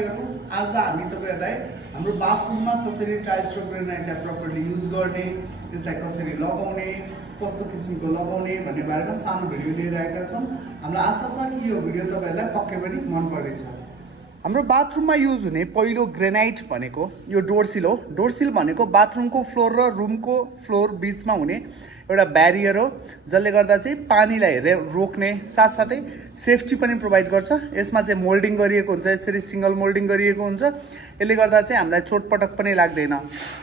साथीहरु आज हामी तपाईहरुलाई हाम्रो बाथरुममा कसरी टाइल्स र ग्रेनाइटलाई प्रपरली युज गर्ने त्यसलाई कसरी लगाउने कस्तो किसिमको लगाउने भन्ने बारेमा सानो भिडियो लिएर आएका छौं। हामीलाई आशा छ कि यो भिडियो तपाईहरुलाई पक्कै पनि मन पर्नेछ। हाम्रो बाथरुममा युज हुने पहिलो ग्रेनाइट भनेको यो डोरसिल हो। डोरसिल भनेको बाथरुमको फ्लोर र रुमको फ्लोर बीचमा हुने एउटा ब्यारियर हो जसले गर्दा चाहिँ पानीलाई रोक्ने साथसाथै सेफ्टी पनि प्रोभाइड गर्छ। यसमा चाहिँ मोल्डिङ गरिएको हुन्छ, यसरी सिंगल मोल्डिङ गरिएको हुन्छ। यसले गर्दा चाहिँ हामीलाई चोटपटक पनि लाग्दैन।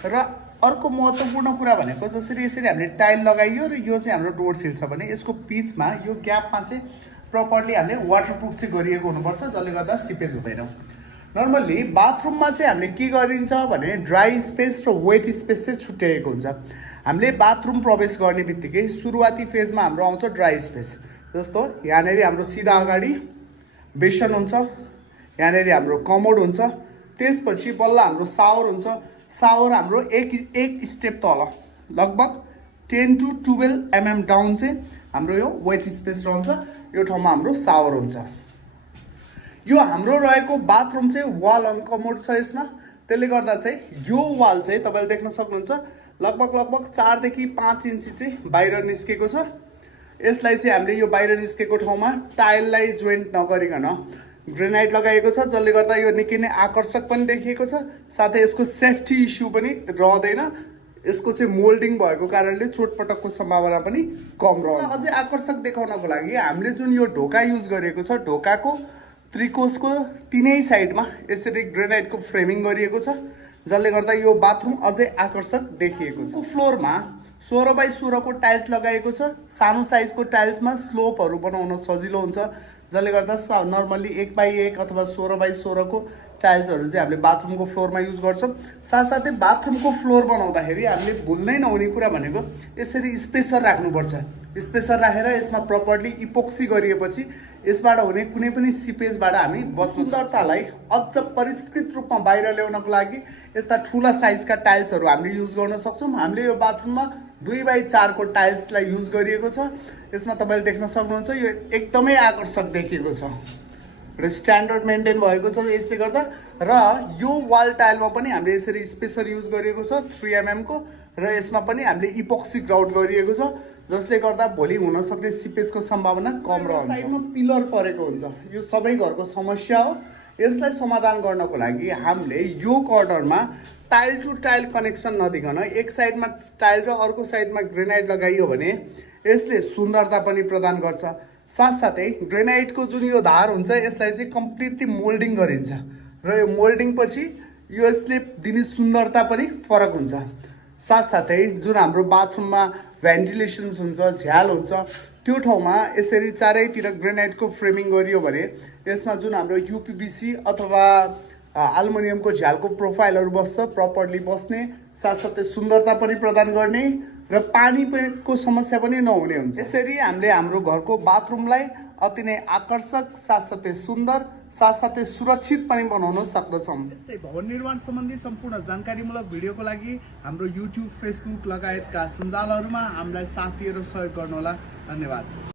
र अर्को महत्त्वपूर्ण कुरा भनेको जसरी यसरी हामीले टाइल लगाइयो र यो चाहिँ हाम्रो डोरसिल छ भने यसको पिचमा यो ग्यापमा चाहिँ प्रपरली हामीले वाटरप्रुफ चाहिँ गरिएको हुनुपर्छ जसले गर्दा सिपेज हुँदैन। नर्मल्ली बाथरुममा चाहिँ हामीले के गरिन्छ भने ड्राई स्पेस र वेट स्पेस चाहिँ छुट्याएको हुन्छ। हामीले बाथरुम प्रवेश गर्ने बित्तिकै सुरुवाती फेजमा हाम्रो आउँछ ड्राई स्पेस। जस्तो यहाँनेरि हाम्रो सिधा अगाडि बेसन हुन्छ, यहाँनेरि हाम्रो कमोड हुन्छ, त्यसपछि बल्ल हाम्रो सावर हुन्छ। सावर हाम्रो एक स्टेप तल लगभग 10 to 12 mm डाउन चाहिँ हाम्रो यो वेट स्पेस रहन्छ। यो ठाउँमा हाम्रो सावर हुन्छ। यो हाम्रो रहेको बाथरुम चाहिँ वाल अनकमोड छ यसमा। त्यसले गर्दा चाहिँ यो वाल चाहिँ तपाईले देख्न सक्नुहुन्छ लगभग 4 देखि 5 इन्ची चाहिँ बाहिर निस्केको छ। यसलाई चाहिँ हामीले यो बाहिर निस्केको ठाउँमा टाइललाई जोइन्ट नगरिकन ग्रेनाइट लगाएको छ जसले गर्दा यो निकै नै आकर्षक पनि देखिएको छ। साथै यसको सेफ्टी इस्यु पनि रहँदैन। यसको चाहिँ मोल्डिङ भएको कारणले चोटपटकको सम्भावना पनि कम रहन्छ। अझै आकर्षक देखाउनको लागि हामीले जुन यो ढोका युज गरेको छ, ढोकाको त्रिकोशको तीनै साइडमा यसरी ग्रेनाइटको फ्रेमिङ गरिएको छ जसले गर्दा यो बाथरुम अझै आकर्षक देखिएको छ। फ्लोरमा 16 बाई 16 को टाइल्स लगाएको छ। सानो साइजको टाइल्समा स्लोपहरू बनाउन सजिलो हुन्छ जसले गर्दा नर्मली 1 बाई 1 अथवा 16 बाई 16 को टाइल्सहरू चाहिँ हामीले बाथरुमको फ्लोरमा युज गर्छौँ। साथसाथै बाथरुमको फ्लोर बनाउँदाखेरि हामीले भुल्दै नहुने कुरा भनेको यसरी स्पेसर राख्नुपर्छ। स्पेसर राखेर यसमा प्रपरली इपोक्सी गरिएपछि यसबाट हुने कुनै पनि सिपेजबाट हामी सुन्दरतालाई अझ परिष्कृत रूपमा बाहिर ल्याउनको लागि यस्ता ठुला साइजका टाइल्सहरू हामीले युज गर्न सक्छौँ। हामीले यो बाथरुममा 2 बाई 4 को टाइल्सलाई युज गरिएको छ। यसमा तपाईले देख्न सक्नुहुन्छ यो एकदमै आकर्षक देखिएको छ र स्ट्यान्डर्ड मेन्टेन भएको छ यसले गर्दा। र यो वाल टाइलमा पनि हामीले यसरी स्पेसर युज गरिएको छ 3 mm को र यसमा पनि हामीले इपोक्सी ग्राउट गरिएको छ जसले गर्दा भोलि हुन सक्ने सिपेजको सम्भावना कम रहन्छ। साइडमा पिलर परेको हुन्छ, यो सबै घरको समस्या हो। यसलाई समाधान गर्नको लागि हामीले यो कर्नरमा टाइल टु टाइल कनेक्सन नदिकन एक साइडमा टाइल र अर्को साइडमा ग्रेनाइट लगाइयो भने यसले सुन्दरता पनि प्रदान गर्छ। साथसाथै ग्रेनाइटको जुन यो धार हुन्छ यसलाई चाहिँ कम्प्लिटली मोल्डिङ गरिन्छ र यो मोल्डिङ पछि यसले दिने सुन्दरता पनि फरक हुन्छ। साथसाथै जुन हाम्रो बाथरुममा भेन्टिलेसन्स हुन्छ, झ्याल हुन्छ, त्यो ठाउँमा यसरी चारैतिर ग्रेनाइटको फ्रेमिङ गरियो भने यसमा जुन हाम्रो यूपीवीसी अथवा एल्युमिनियमको झ्यालको प्रोफाइलहरू बस्छ प्रपरली बस्ने, साथसाथै सुन्दरता पनि प्रदान गर्ने र पानीको समस्या पनि नहुने हुन्छ। यसरी हामीले हाम्रो घरको बाथरुमलाई अति नै आकर्षक साथसाथै सुन्दर साथसाथै सुरक्षित पनि बनाउन सक्दछौँ। यस्तै भवन निर्माण सम्बन्धी सम्पूर्ण जानकारीमूलक भिडियोको लागि हाम्रो युट्युब, फेसबुक लगायतका सञ्जालहरूमा हामीलाई साथ दिएर सहयोग गर्नुहोला। धन्यवाद।